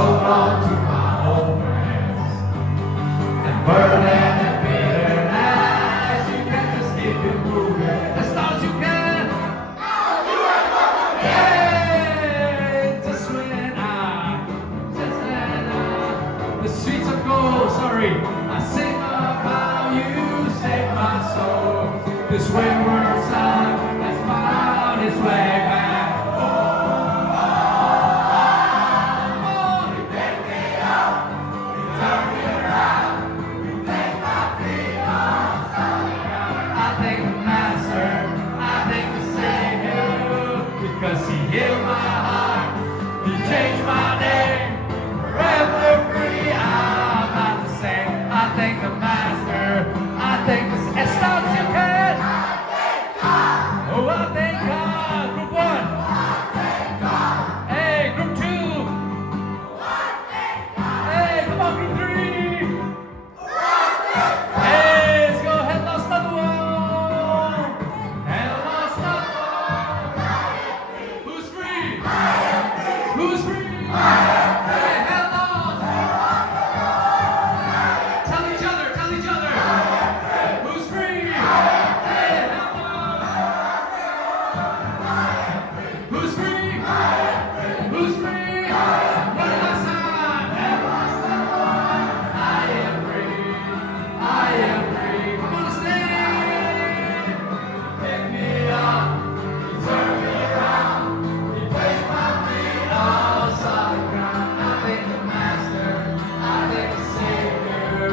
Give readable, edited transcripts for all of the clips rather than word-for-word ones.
so long to my old friends. And burden and bitterness, you can just keep it moving as long as you can. Hey, just when the streets of gold, sorry, I sing of how you saved my soul. This wayward son has found his way back home. Oh, you picked me up, you turned me around, you placed my feet on solid ground. I thank the Master, I thank the Savior, because he healed my heart, he changed my name, forever free. I'm not the same. I thank the Master, I thank the Savior. As long as you can. Oh, I thank God. Group 1. Hey, Group 2. Hey, come on, Group 3. Hey, let's go. Head lost another one. Head lost another one. Who's free? Who's free? Hey, head lost. Tell each other. Who's free? Hey, head lost. Who's free? Who's free? One last time. I am free. I am free. Come on, stand. Pick me up. You turn me around. You place my feet on solid ground. I thank the Master. I thank the Savior.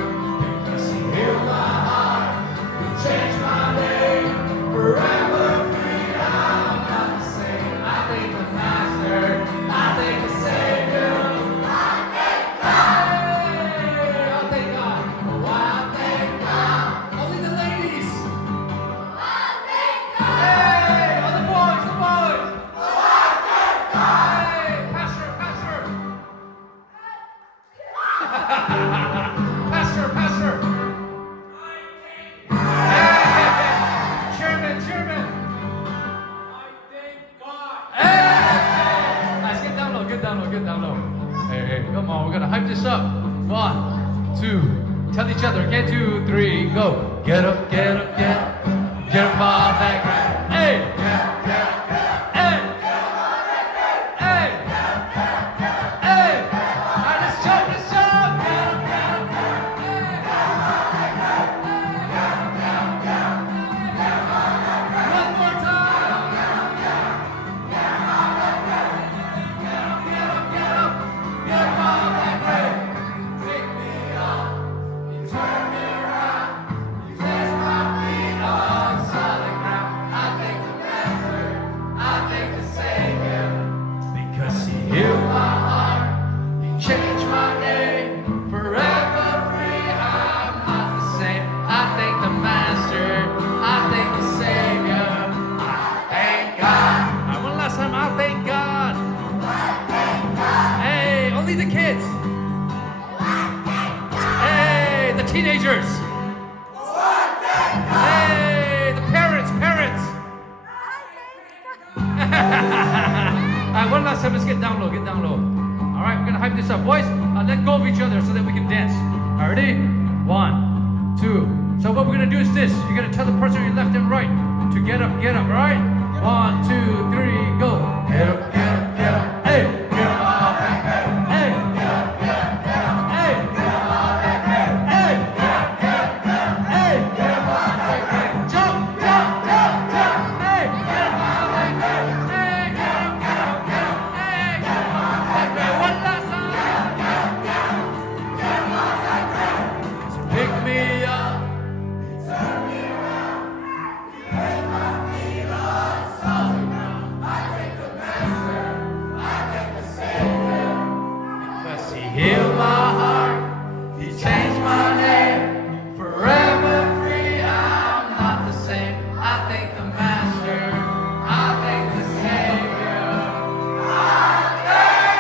Because he healed my heart. He changed my name. Forever free. I'm not the same. I thank the Master. I thank the Savior. I thank God. Hey, I thank God. Oh, I thank God. Only the ladies. I thank God. Hey, all the boys. Oh, I thank God. Hey, Pastor. Pastor. Hey, Chairman. Hey! Nice, get down low. Hey, come on, we're gonna hype this up. 1, 2, tell each other. Get 2, 3, go. Get up off that ground. Hey! Hey! Alright, let's jump. One more time. Get up off that ground. Pick me up, you turn me around, you place my feet on solid ground. I thank the Master, I thank the Savior, because he healed my heart, he changed my name, forever free. I'm not the same. I thank the Master, I thank the Savior, I thank God. Alright, one last time, I thank God. Hey, only the kids. Hey, the teenagers. Hey, the parents. Alright, one last time, let's get down low. Alright, we're gonna hype this up. Boys, let go of each other so that we can dance. Alright, ready? 1, 2. So what we're gonna do is this. You're gonna tell the person on your left and right to get up, alright? 1, 2, 3, go. Get up. Hey, get up off that bed. Hey, get up. Hey, get up off that bed. Hey, get up. Hey, get up off that bed. Jump. Hey, get up off that bed. Hey, get up. Hey, get up off that bed. One last time. Get up off that bed. So pick me up. Turn me around. You place my feet on solid ground. I thank the Master. I thank the Savior. Because he healed my heart. He changed my name. Forever free. I'm not the same. I thank the Master. I thank the Savior. I thank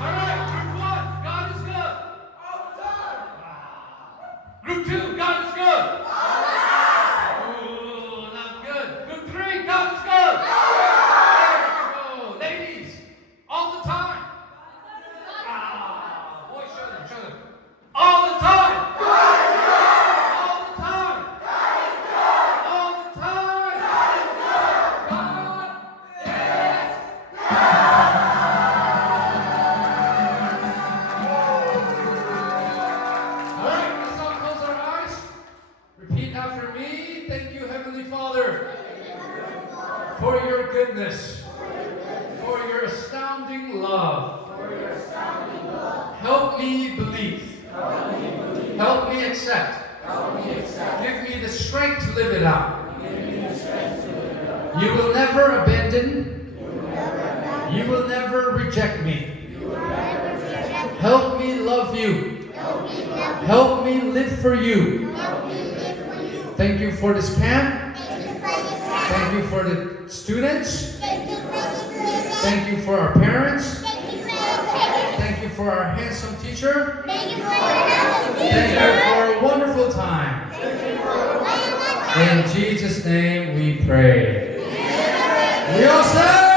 All right, Group 1, God is good. All the time. Group 2, God is good. All the time. goodness, for your astounding love. Help me believe. Help me accept. Give me the strength to live it out. You will never abandon. You will never reject me. Help me love you. Help me live for you. Thank you for this camp. Thank you for the students. Thank you for our parents. Thank you for our handsome teacher. Thank you for a wonderful time. In Jesus' name we pray. We all say